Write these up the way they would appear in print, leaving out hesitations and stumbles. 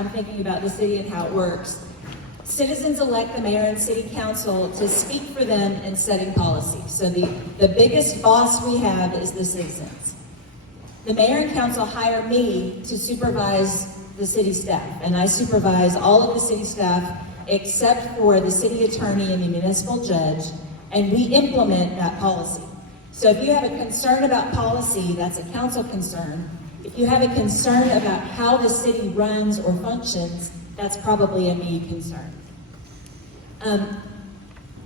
I'm thinking about the city and how it works. Citizens elect the mayor and city council to speak for them in setting policy. So the biggest boss we have is the citizens. The mayor and council hire me to supervise the city staff, and I supervise all of the city staff except for the city attorney and the municipal judge, and we implement that policy. So if you have a concern about policy, that's a council concern. If you have a concern about how the city runs or functions, that's probably a me concern.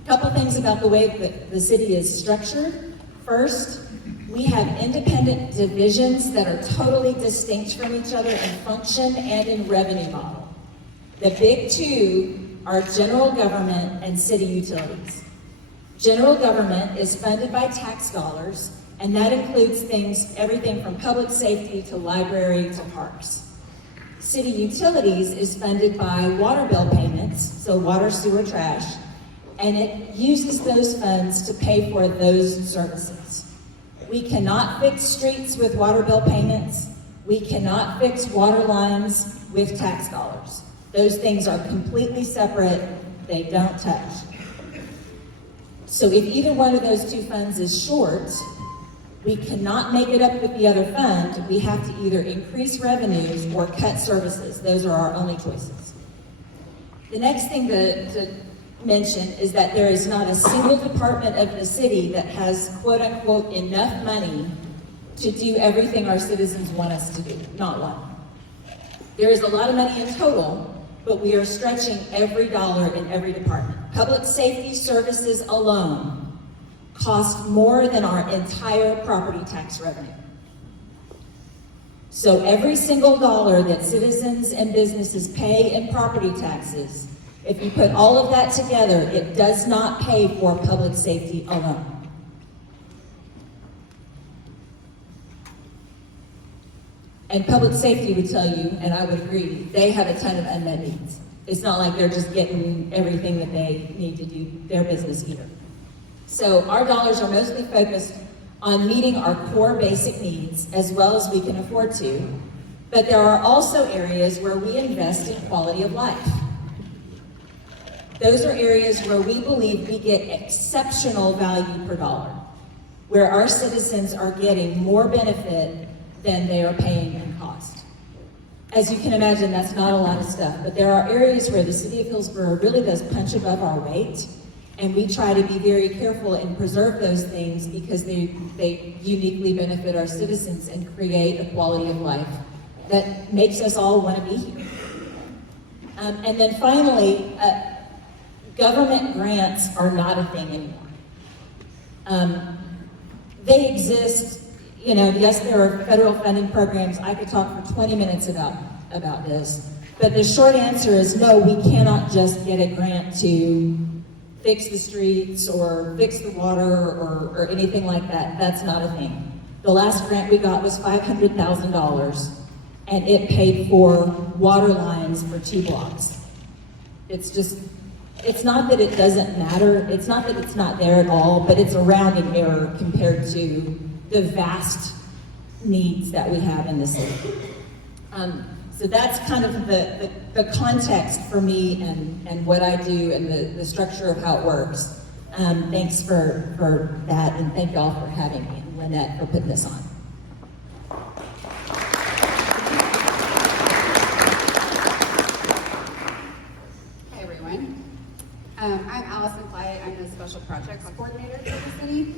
Couple things about the way that the city is structured. First, we have independent divisions that are totally distinct from each other in function and in revenue model. The big two are general government and city utilities. General government is funded by tax dollars, and that includes everything from public safety to library to parks. City utilities is funded by water bill payments, so water, sewer, trash, and it uses those funds to pay for those services. We cannot fix streets with water bill payments. We cannot fix water lines with tax dollars. Those things are completely separate. They don't touch. So if either one of those two funds is short, we cannot make it up with the other fund. We have to either increase revenues or cut services. Those are our only choices. The next thing to mention is that there is not a single department of the city that has, quote unquote, enough money to do everything our citizens want us to do. Not one. There is a lot of money in total, but we are stretching every dollar in every department. Public safety services alone cost more than our entire property tax revenue. So every single dollar that citizens and businesses pay in property taxes, if you put all of that together, it does not pay for public safety alone. And public safety would tell you, and I would agree, they have a ton of unmet needs. It's not like they're just getting everything that they need to do their business either. So our dollars are mostly focused on meeting our core basic needs as well as we can afford to, but there are also areas where we invest in quality of life. Those are areas where we believe we get exceptional value per dollar, where our citizens are getting more benefit than they are paying in cost. As you can imagine, that's not a lot of stuff, but there are areas where the city of Hillsboro really does punch above our weight, and we try to be very careful and preserve those things because they uniquely benefit our citizens and create a quality of life that makes us all want to be here. And then finally, government grants are not a thing anymore. They exist, yes, there are federal funding programs. I could talk for 20 minutes about this, but the short answer is no, we cannot just get a grant to fix the streets or fix the water or anything like that. That's not a thing. The last grant we got was $500,000, and it paid for water lines for 2 blocks. It's not that it doesn't matter, it's not that it's not there at all, but it's a rounding error compared to the vast needs that we have in the city. So that's kind of the context for me and what I do and the structure of how it works. Thanks for that, and thank y'all for having me, and Lynette for putting this on. Hi everyone. I'm Allison Clyde. I'm the Special Projects Coordinator for the city.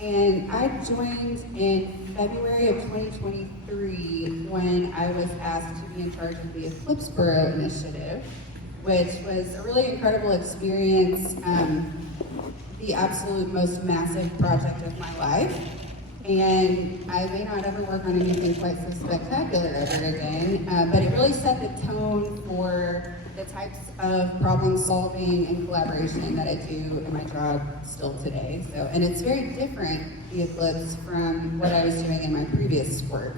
And I joined in February of 2023 when I was asked to be in charge of the Hillsboro initiative, which was a really incredible experience, the absolute most massive project of my life. And I may not ever work on anything quite so spectacular ever again, but it really set the tone for the types of problem solving and collaboration that I do in my job still today. And it's very different, the Eclipse, from what I was doing in my previous work.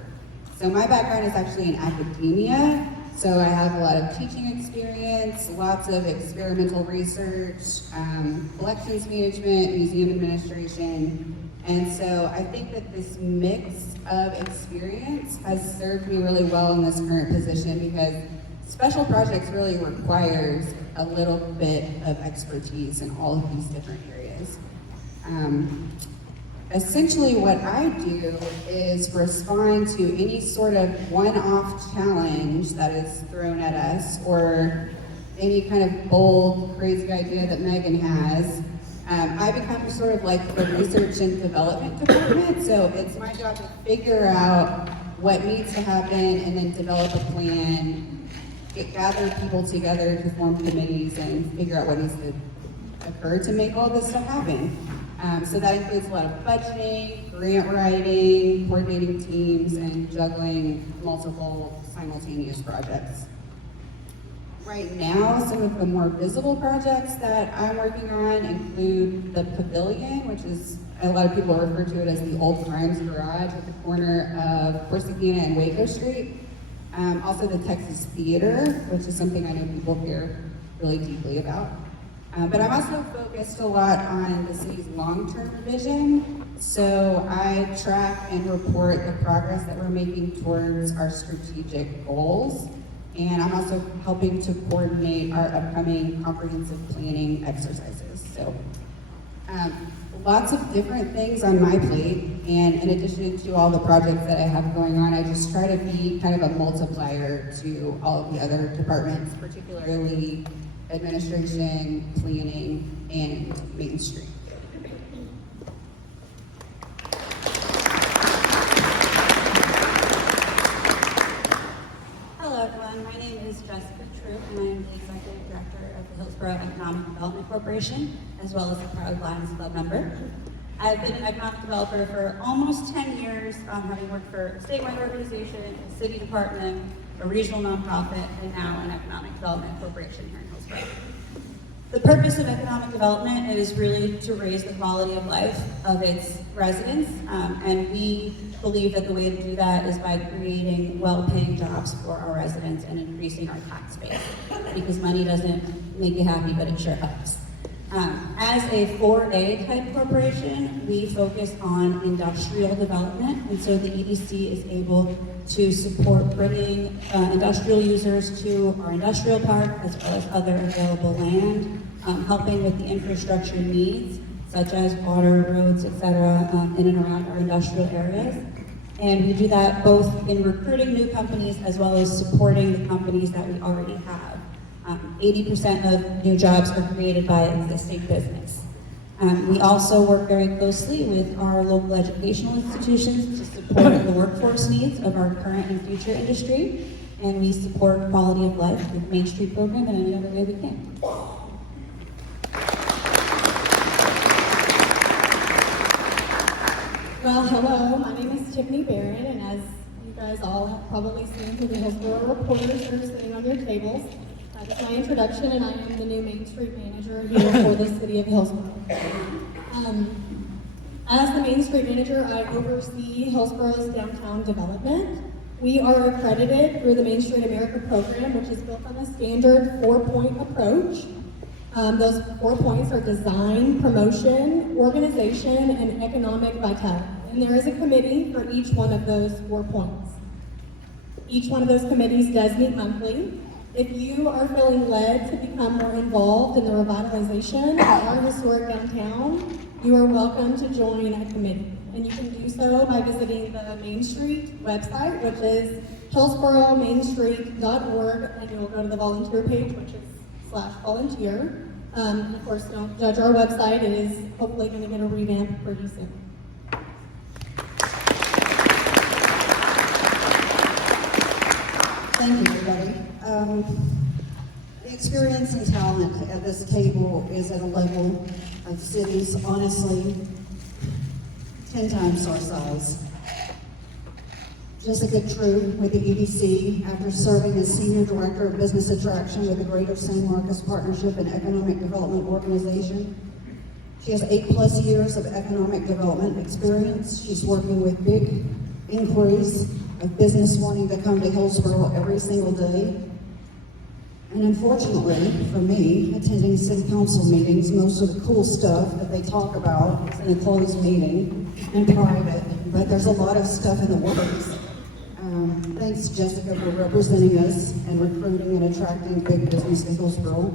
So my background is actually in academia, so I have a lot of teaching experience, lots of experimental research, collections management, museum administration, and so I think that this mix of experience has served me really well in this current position because special projects really requires a little bit of expertise in all of these different areas. Essentially what I do is respond to any sort of one-off challenge that is thrown at us, or any kind of bold, crazy idea that Megan has. I become sort of like the research and development department, so it's my job to figure out what needs to happen and then develop a plan, gather people together to form committees and figure out what needs to occur to make all this stuff happen. So that includes a lot of budgeting, grant writing, coordinating teams, and juggling multiple simultaneous projects. Right now, some of the more visible projects that I'm working on include the Pavilion, which is, a lot of people refer to it as the Old Crimes Garage at the corner of Corsicana and Waco Street. Also the Texas Theater, which is something I know people care really deeply about. But I'm also focused a lot on the city's long-term vision. So I track and report the progress that we're making towards our strategic goals. And I'm also helping to coordinate our upcoming comprehensive planning exercises. So lots of different things on my plate. And in addition to all the projects that I have going on, I just try to be kind of a multiplier to all of the other departments, particularly administration, planning, and Main Street. Hello everyone, my name is Jessica Troop and I am the Executive Director of the Hillsboro Economic Development Corporation, as well as a proud Lions Club member. I've been an economic developer for almost 10 years, having worked for a statewide organization, a city department, a regional nonprofit, and now an economic development corporation here in Hillsboro. The purpose of economic development is really to raise the quality of life of its residents, and we believe that the way to do that is by creating well-paying jobs for our residents and increasing our tax base, because money doesn't make you happy, but it sure helps. As a 4A type corporation, we focus on industrial development, and so the EDC is able to support bringing industrial users to our industrial park, as well as other available land, helping with the infrastructure needs, such as water, roads, etc., in and around our industrial areas. And we do that both in recruiting new companies as well as supporting the companies that we already have. 80% of new jobs are created by existing business. We also work very closely with our local educational institutions to support the workforce needs of our current and future industry, and we support quality of life with the Main Street program in any other way we can. Well, hello, my name is Tiffany Barron, and as you guys all have probably seen through the Hillsboro reporters that are sitting on your tables, that's my introduction, and I am the new Main Street manager here for the city of Hillsboro. As the Main Street manager, I oversee Hillsboro's downtown development. We are accredited through the Main Street America program, which is built on a standard 4-point approach. Those 4 points are design, promotion, organization, and economic vitality. And there is a committee for each one of those 4 points. Each one of those committees does meet monthly. If you are feeling led to become more involved in the revitalization of our historic downtown, you are welcome to join a committee. And you can do so by visiting the Main Street website, which is hillsboromainstreet.org, and you'll go to the volunteer page, which is /volunteer. And of course, don't judge our website. It is hopefully going to get a revamp pretty soon. Thank you, everybody. The experience and talent at this table is at a level of cities, honestly, 10 times our size. Jessica True with the EDC, after serving as Senior Director of Business Attraction with the Greater San Marcos Partnership and Economic Development Organization. She has 8+ years of economic development experience. She's working with big inquiries of business wanting to come to Hillsboro every single day. And unfortunately, for me, attending city council meetings, most of the cool stuff that they talk about is in a closed meeting and private, but there's a lot of stuff in the works. thanks Jessica for representing us and recruiting and attracting big business to Hillsboro.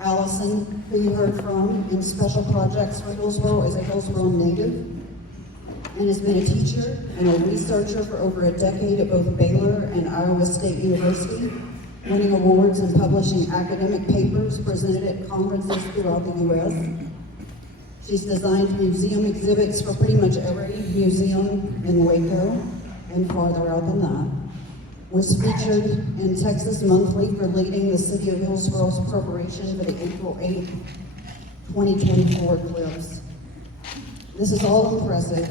Allison, who you heard from in special projects for Hillsboro, is a Hillsboro native and has been a teacher and a researcher for over a decade at both Baylor and Iowa State University, winning awards and publishing academic papers presented at conferences throughout the U.S. She's designed museum exhibits for pretty much every museum in Waco and farther out than that. Was featured in Texas Monthly for leading the City of Hillsboro's preparation for the April 8th, 2024 eclipse. This is all impressive,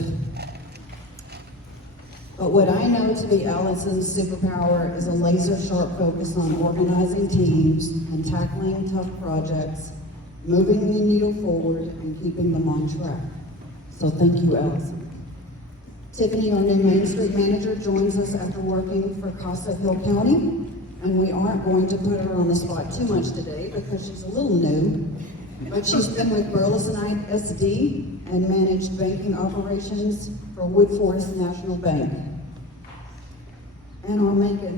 but what I know to be Allison's superpower is a laser-sharp focus on organizing teams and tackling tough projects, moving the needle forward and keeping them on track. So thank you, Allison. Tiffany, our new Main Street manager, joins us after working for Casa Hill County, and we aren't going to put her on the spot too much today because she's a little new, but she's been with Burleson SD and managed banking operations for Wood Forest National Bank. And our Megan,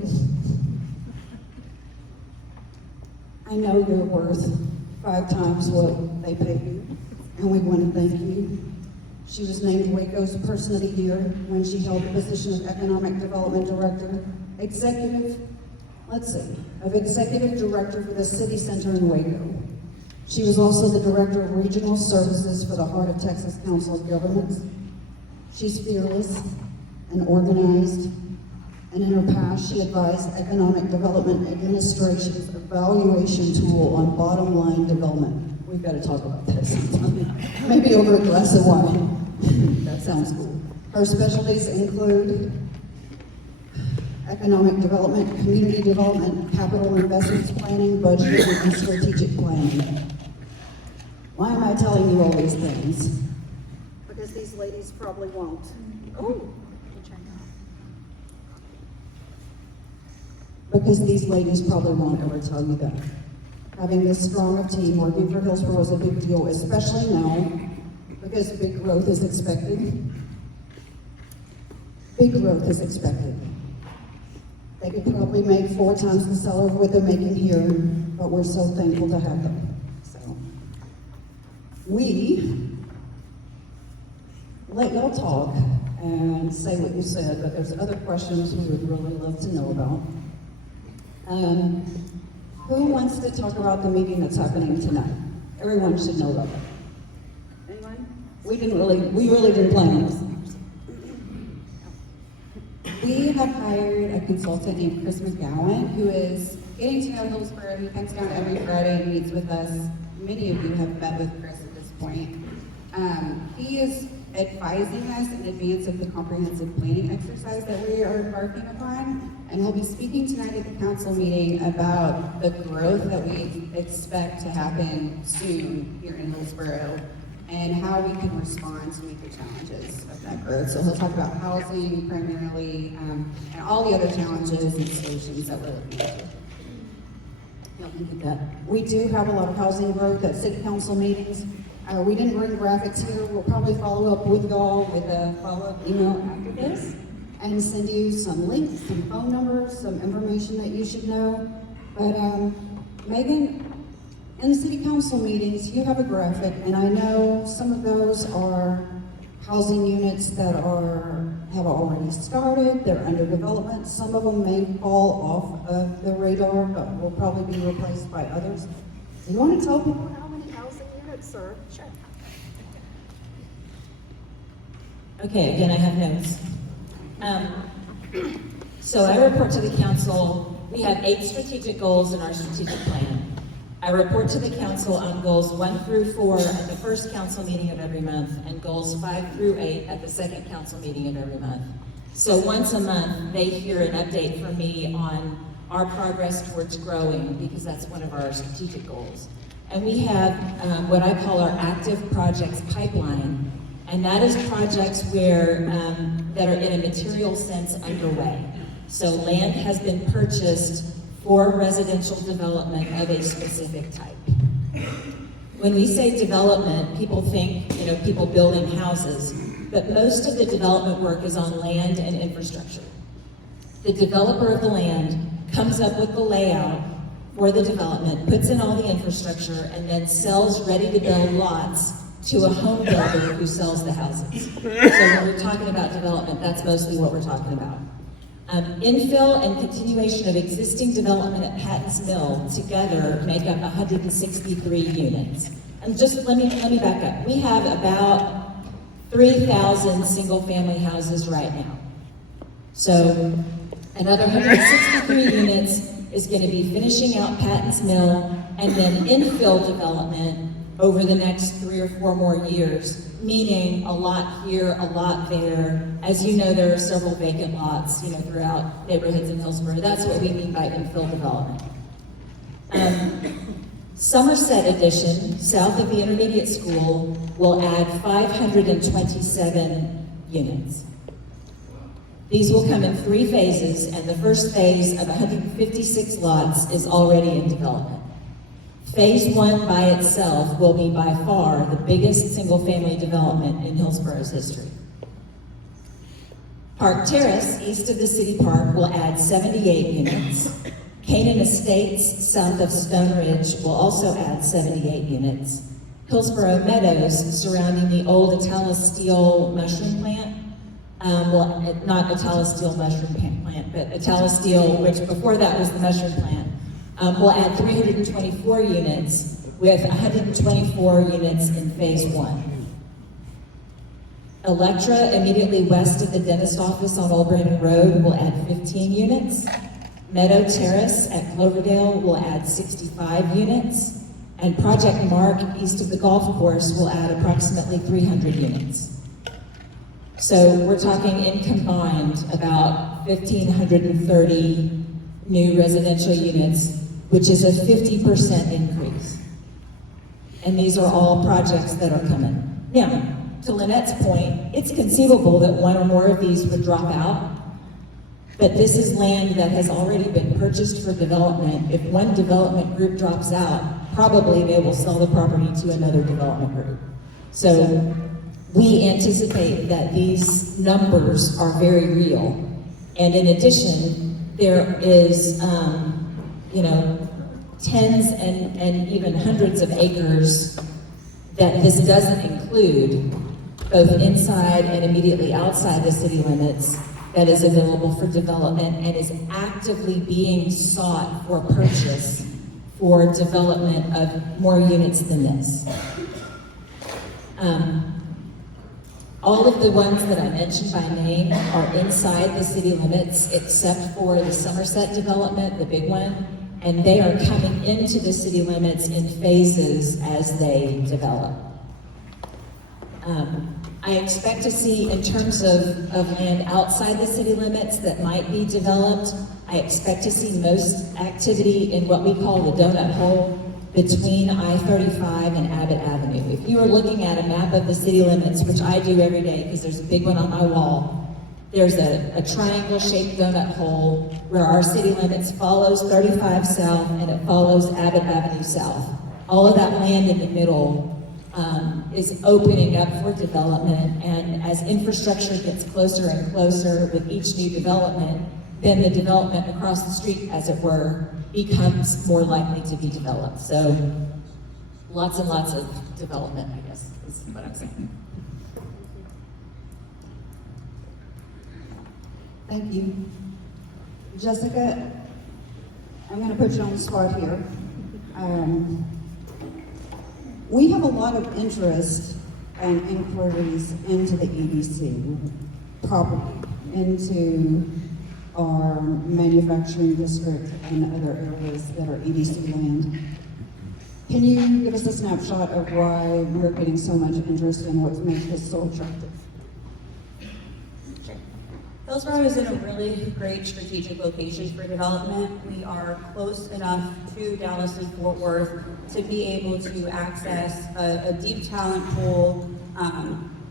I know you're worth 5 times what they pay you, and we want to thank you. She was named Waco's Person of the Year when she held the position of Economic Development Director, Executive Director for the City Center in Waco. She was also the Director of Regional Services for the Heart of Texas Council of Governments. She's fearless and organized, and in her past, she advised Economic Development Administration's evaluation tool on bottom line development. We've got to talk about this. Maybe over a glass of wine. That sounds cool. Her specialties include economic development, community development, capital investments planning, budgeting, and strategic planning. Why am I telling you all these things? Because these ladies probably won't. Because these ladies probably won't ever tell you that. Having this strong of team working for Hillsboro is a big deal, especially now, because big growth is expected. Big growth is expected. They could probably make 4 times the salary of what they're making here, but we're so thankful to have them. So, we let y'all talk and say what you said, but there's other questions we would really love to know about. Who wants to talk about the meeting that's happening tonight? Everyone should know about it. Anyone? We really didn't plan on this. We have hired a consultant named Chris McGowan, who is getting to know Hillsboro. He comes down every Friday and meets with us. Many of you have met with Chris at this point. He is advising us in advance of the comprehensive planning exercise that we are embarking upon, and he'll be speaking tonight at the council meeting about the growth that we expect to happen soon here in Hillsboro and how we can respond to meet the challenges of that growth. So he'll talk about housing primarily, and all the other challenges and solutions that we're looking at. Help me with that. We do have a lot of housing growth at city council meetings. We didn't bring graphics here. We'll probably follow up with y'all with a follow-up email after this and send you some links, some phone numbers, some information that you should know. But Megan, in the city council meetings, you have a graphic, and I know some of those are housing units that have already started, they're under development. Some of them may fall off of the radar, but will probably be replaced by others. Do you want to tell people how many housing units, sir? Sure. Okay, again, I have notes. So I report to the council. We have 8 strategic goals in our strategic plan. I report to the council on goals 1 through 4 at the first council meeting of every month, and goals 5 through 8 at the second council meeting of every month. So once a month, they hear an update from me on our progress towards growing, because that's one of our strategic goals. And we have what I call our active projects pipeline, and that is projects where that are in a material sense underway. So land has been purchased for residential development of a specific type. When we say development, people think, people building houses, but most of the development work is on land and infrastructure. The developer of the land comes up with the layout for the development, puts in all the infrastructure, and then sells ready-to-build lots to a home builder who sells the houses. So when we're talking about development, that's mostly what we're talking about. Infill and continuation of existing development at Patton's Mill together make up 163 units. And just let me back up. We have about 3,000 single-family houses right now. So another 163 units is going to be finishing out Patton's Mill, and then infill development over the next 3 or 4 more years, meaning a lot here, a lot there. As you know, there are several vacant lots, throughout neighborhoods in Hillsboro. That's what we mean by infill development. Somerset Edition, south of the intermediate school, will add 527 units. These will come in 3 phases, and the first phase of 156 lots is already in development. Phase 1 by itself will be by far the biggest single-family development in Hillsboro's history. Park Terrace, east of the city park, will add 78 units. Canaan Estates, south of Stone Ridge, will also add 78 units. Hillsboro Meadows, surrounding the old Italosteel mushroom plant, not Italosteel mushroom plant, but Italosteel, which before that was the mushroom plant, will add 324 units, with 124 units in phase 1. Electra, immediately west of the dentist office on Old Brandon Road, will add 15 units. Meadow Terrace at Cloverdale will add 65 units. And Project Mark, east of the golf course, will add approximately 300 units. So we're talking in combined about 1,530 new residential units, which is a 50% increase. And these are all projects that are coming. Now, to Lynette's point, it's conceivable that one or more of these would drop out, but this is land that has already been purchased for development. If one development group drops out, probably they will sell the property to another development group. So we anticipate that these numbers are very real. And in addition, there is, tens and even hundreds of acres that this doesn't include, both inside and immediately outside the city limits, that is available for development and is actively being sought for purchase for development of more units than this. All of the ones that I mentioned by name are inside the city limits, except for the Somerset development, the big one, and they are coming into the city limits in phases as they develop. I expect to see, in terms of land outside the city limits that might be developed, I expect to see most activity in what we call the donut hole between I-35 and Abbott Avenue. If you are looking at a map of the city limits, which I do every day because there's a big one on my wall, there's a triangle-shaped donut hole where our city limits follows 35 South and it follows Abbott Avenue South. All of that land in the middle is opening up for development, and as infrastructure gets closer and closer with each new development, then the development across the street, as it were, becomes more likely to be developed. So lots and lots of development, I guess, is what I'm saying. Thank you. Jessica, I'm going to put you on the spot here. We have a lot of interest and inquiries into the EDC property, into our manufacturing district and other areas that are EDC land. Can you give us a snapshot of why we're getting so much interest and what makes this so attractive? Hillsboro is in a really great strategic location for development. We are close enough to Dallas and Fort Worth to be able to access a deep talent pool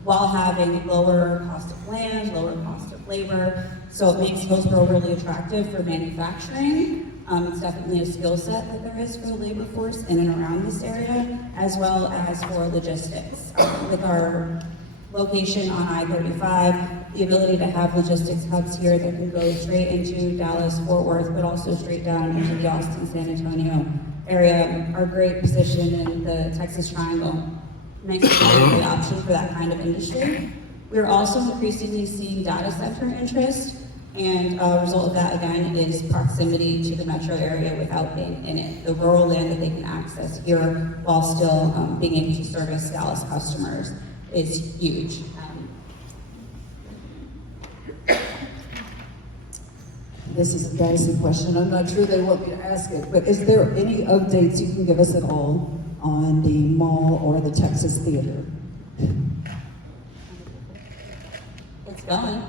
while having lower cost of land, lower cost of labor. So it makes Hillsboro really attractive for manufacturing. It's definitely a skill set that there is for the labor force in and around this area, as well as for logistics. With our location on I-35, the ability to have logistics hubs here that can go straight into Dallas, Fort Worth, but also straight down into the Austin, San Antonio area are great position in the Texas Triangle. Makes it a great option for that kind of industry. We're also increasingly seeing data center interest, and a result of that, again, is proximity to the metro area without being in it. The rural land that they can access here while still being able to service Dallas customers is huge. This is a dicey question. I'm not sure they want me to ask it, but is there any updates you can give us at all on the mall or the Texas Theater? It's going.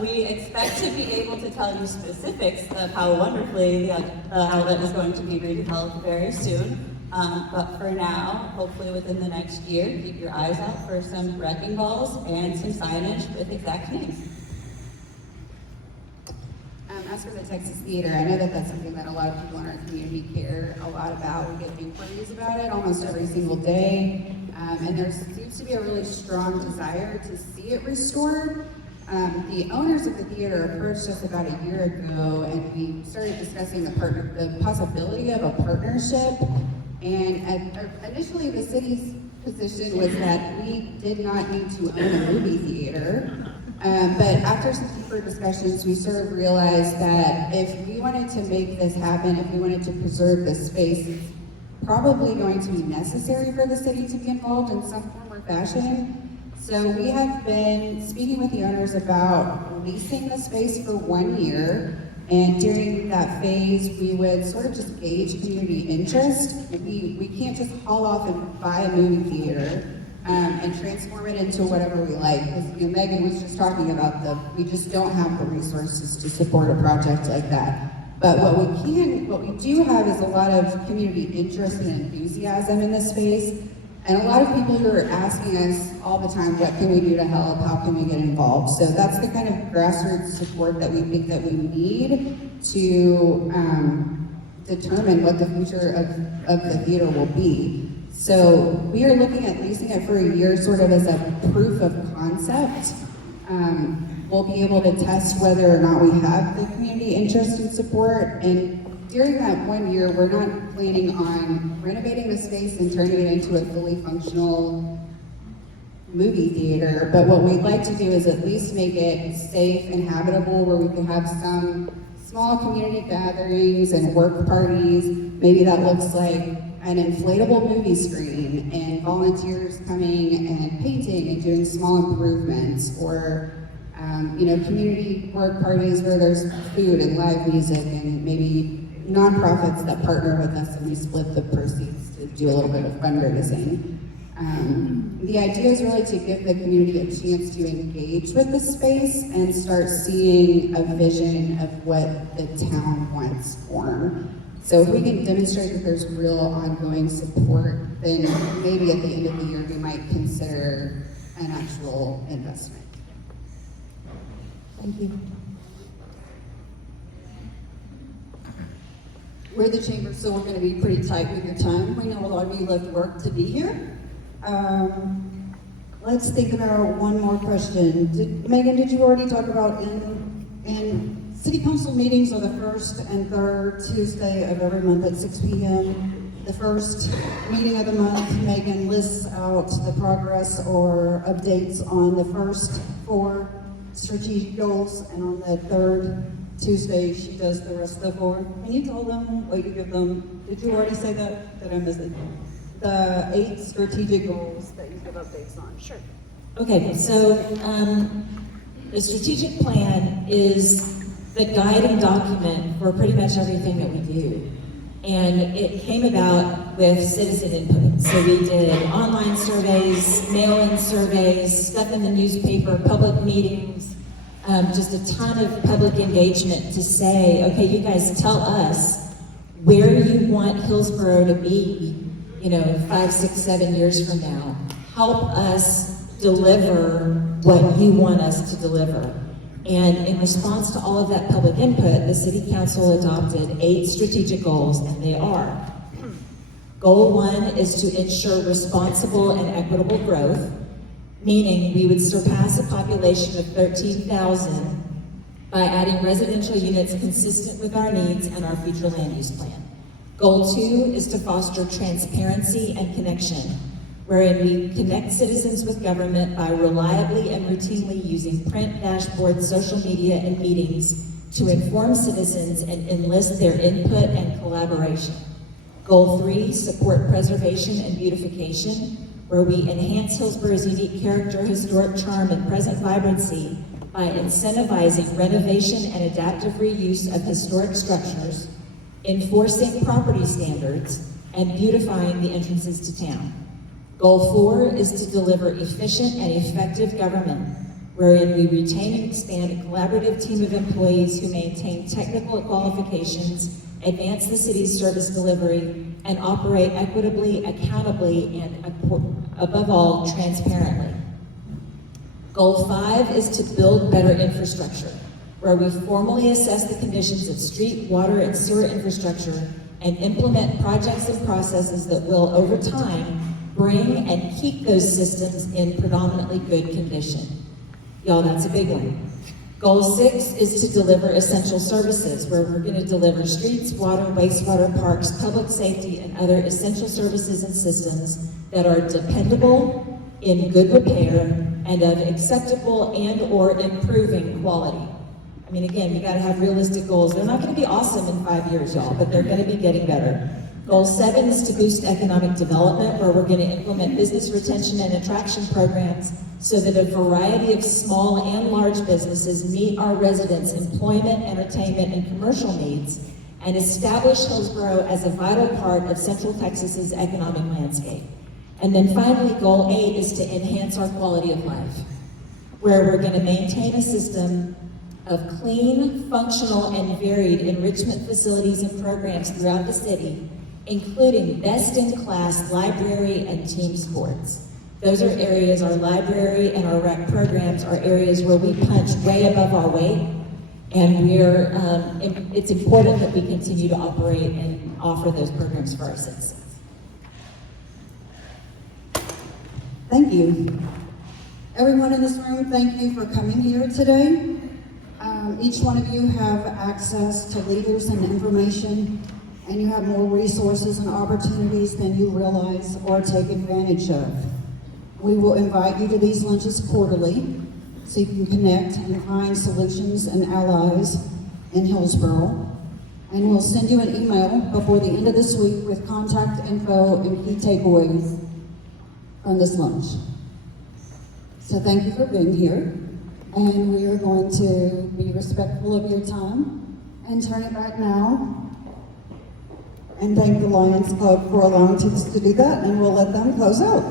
We expect to be able to tell you specifics of how wonderfully the outlet is going to be redeveloped very soon. But for now, hopefully within the next year, keep your eyes out for some wrecking balls and some signage with exact names. As for the Texas Theater, I know that that's something that a lot of people in our community care a lot about. We get inquiries about it almost every single day. And there seems to be a really strong desire to see it restored. The owners of the theater approached us about a year ago, and we started discussing the possibility of a partnership. And initially, the city's position was that we did not need to own a movie theater. But after some deeper discussions, we sort of realized that if we wanted to make this happen, if we wanted to preserve this space, it's probably going to be necessary for the city to be involved in some form or fashion. So we have been speaking with the owners about leasing the space for 1 year. And during that phase, we would sort of just gauge community interest. We can't just haul off and buy a movie theater and transform it into whatever we like. Because Megan was just talking about we just don't have the resources to support a project like that. But what we do have is a lot of community interest and enthusiasm in this space. And a lot of people who are asking us all the time, what can we do to help? How can we get involved? So that's the kind of grassroots support that we think that we need to determine what the future of the theater will be. So we are looking at leasing it for a year sort of as a proof of concept. We'll be able to test whether or not we have the community interest and support. And during that 1 year, we're not planning on renovating the space and turning it into a fully functional movie theater. But what we'd like to do is at least make it safe and habitable, where we can have some small community gatherings and work parties. Maybe that looks like an inflatable movie screen and volunteers coming and painting and doing small improvements, or community work parties where there's food and live music, and maybe nonprofits that partner with us and we split the proceeds to do a little bit of fundraising. The idea is really to give the community a chance to engage with the space and start seeing a vision of what the town wants form. So if we can demonstrate that there's real ongoing support, then maybe at the end of the year we might consider an actual investment. Thank you. We're the chamber, so we're going to be pretty tight with your time. We know a lot of you left work to be here. Let's think about one more question. Megan, did you already talk about in city council meetings are the first and third Tuesday of every month at 6 p.m. The first meeting of the month, Megan lists out the progress or updates on the first 4 strategic goals, and on the third Tuesday, she does the rest of the 4. Can you tell them what you give them? Did you already say that? Did I miss it? The 8 strategic goals that you give updates on. Sure. Okay, so the strategic plan is the guiding document for pretty much everything that we do. And it came about with citizen input. So we did online surveys, mail-in surveys, stuff in the newspaper, public meetings, just a ton of public engagement to say, okay, you guys tell us where you want Hillsboro to be, 5, 6, 7 years from now. Help us deliver what you want us to deliver. And in response to all of that public input, the City Council adopted 8 strategic goals, and they are: Goal 1 is to ensure responsible and equitable growth. meaning we would surpass a population of 13,000 by adding residential units consistent with our needs and our future land use plan. Goal 2 is to foster transparency and connection, wherein we connect citizens with government by reliably and routinely using print, dashboards, social media, and meetings to inform citizens and enlist their input and collaboration. Goal 3, support preservation and beautification, where we enhance Hillsboro's unique character, historic charm, and present vibrancy by incentivizing renovation and adaptive reuse of historic structures, enforcing property standards, and beautifying the entrances to town. Goal 4 is to deliver efficient and effective government, wherein we retain and expand a collaborative team of employees who maintain technical qualifications, advance the city's service delivery, and operate equitably, accountably, and above all, transparently. Goal 5 is to build better infrastructure, where we formally assess the conditions of street, water, and sewer infrastructure and implement projects and processes that will, over time, bring and keep those systems in predominantly good condition. Y'all, that's a big one. Goal 6 is to deliver essential services, where we're going to deliver streets, water, wastewater, parks, public safety, and other essential services and systems that are dependable, in good repair, and of acceptable and or improving quality. I mean, again, you gotta have realistic goals. They're not gonna be awesome in 5 years, y'all, but they're gonna be getting better. Goal 7 is to boost economic development, where we're gonna implement business retention and attraction programs so that a variety of small and large businesses meet our residents' employment, entertainment, and commercial needs, and establish Hillsboro as a vital part of Central Texas's economic landscape. And then finally, Goal 8 is to enhance our quality of life, where we're gonna maintain a system of clean, functional, and varied enrichment facilities and programs throughout the city, including best-in-class library and team sports. Those are areas, our library and our rec programs are areas where we punch way above our weight, and it's important that we continue to operate and offer those programs for our citizens. Thank you. Everyone in this room, thank you for coming here today. Each one of you have access to leaders and information, and you have more resources and opportunities than you realize or take advantage of. We will invite you to these lunches quarterly so you can connect and find solutions and allies in Hillsboro. And we'll send you an email before the end of this week with contact info and key takeaways from this lunch. So thank you for being here. And we are going to be respectful of your time and turn it back now. And thank the Lions Club for allowing us to do that, and we'll let them close out.